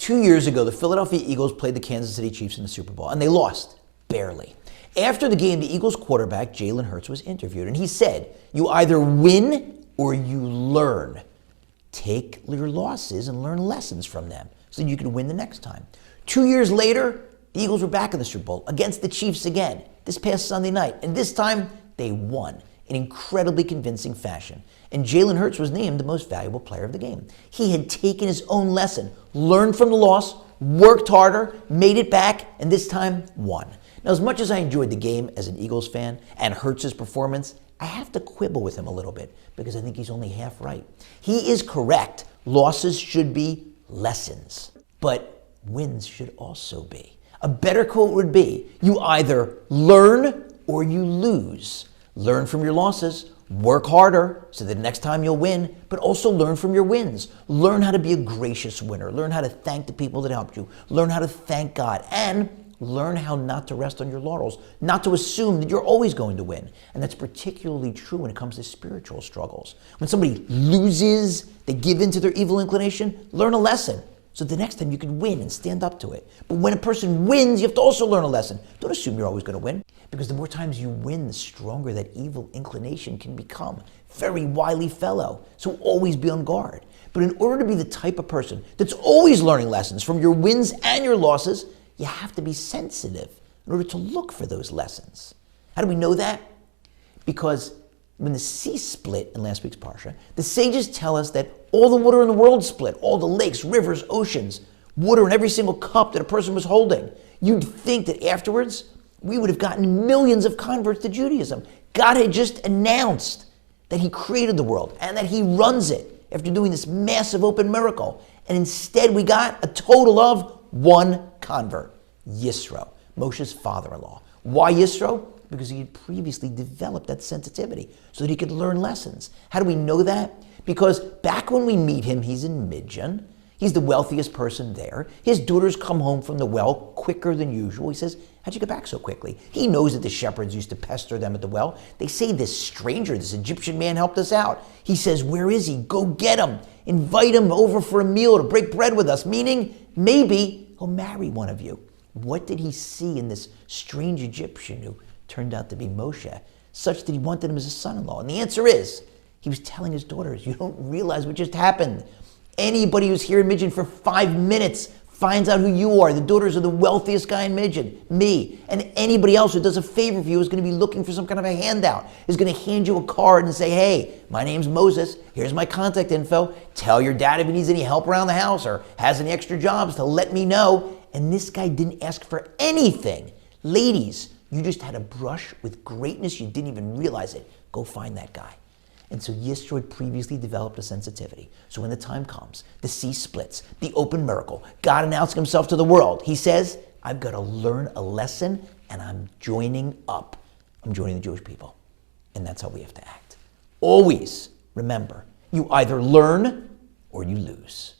2 years ago, the Philadelphia Eagles played the Kansas City Chiefs in the Super Bowl, and they lost, barely. After the game, the Eagles quarterback, Jalen Hurts, was interviewed, and he said, "You either win or you learn. Take your losses and learn lessons from them so you can win the next time." 2 years later, the Eagles were back in the Super Bowl against the Chiefs again this past Sunday night, and this time they won in incredibly convincing fashion. And Jalen Hurts was named the most valuable player of the game. He had taken his own lesson, learned from the loss, worked harder, made it back, and this time won. Now, as much as I enjoyed the game as an Eagles fan and Hurts' performance, I have to quibble with him a little bit because I think he's only half right. He is correct. Losses should be lessons, but wins should also be. A better quote would be, you either learn or you lose. Learn from your losses, work harder so that next time you'll win, but also learn from your wins. Learn how to be a gracious winner. Learn how to thank the people that helped you. Learn how to thank God. And learn how not to rest on your laurels, not to assume that you're always going to win. And that's particularly true when it comes to spiritual struggles. When somebody loses, they give in to their evil inclination, learn a lesson so the next time you can win and stand up to it. But when a person wins, you have to also learn a lesson. Don't assume you're always going to win, because the more times you win, the stronger that evil inclination can become. Very wily fellow, so always be on guard. But in order to be the type of person that's always learning lessons from your wins and your losses, you have to be sensitive in order to look for those lessons. How do we know that? Because when the sea split in last week's Parshat, the sages tell us that all the water in the world split, all the lakes, rivers, oceans, water in every single cup that a person was holding. You'd think that afterwards, we would have gotten millions of converts to Judaism. God had just announced that he created the world and that he runs it after doing this massive open miracle. And instead, we got a total of one convert, Yitro, Moshe's father-in-law. Why Yitro? Because he had previously developed that sensitivity so that he could learn lessons. How do we know that? Because back when we meet him, he's in Midian. He's the wealthiest person there. His daughters come home from the well quicker than usual. He says, "How'd you get back so quickly?" He knows that the shepherds used to pester them at the well. They say this stranger, this Egyptian man, helped us out. He says, "Where is he? Go get him. Invite him over for a meal to break bread with us," meaning maybe he'll marry one of you. What did he see in this strange Egyptian who turned out to be Moshe, such that he wanted him as a son-in-law? And the answer is, he was telling his daughters, you don't realize what just happened. Anybody who's here in Midian for 5 minutes finds out who you are. The daughters are the wealthiest guy in Midian, me. And anybody else who does a favor for you is going to be looking for some kind of a handout, is going to hand you a card and say, "Hey, my name's Moses. Here's my contact info. Tell your dad if he needs any help around the house or has any extra jobs to let me know." And this guy didn't ask for anything. Ladies, you just had a brush with greatness. You didn't even realize it. Go find that guy. And so Yitro had previously developed a sensitivity. So when the time comes, the sea splits, the open miracle, God announcing himself to the world. He says, I've got to learn a lesson, and I'm joining up. I'm joining the Jewish people. And that's how we have to act. Always remember, you either learn or you lose.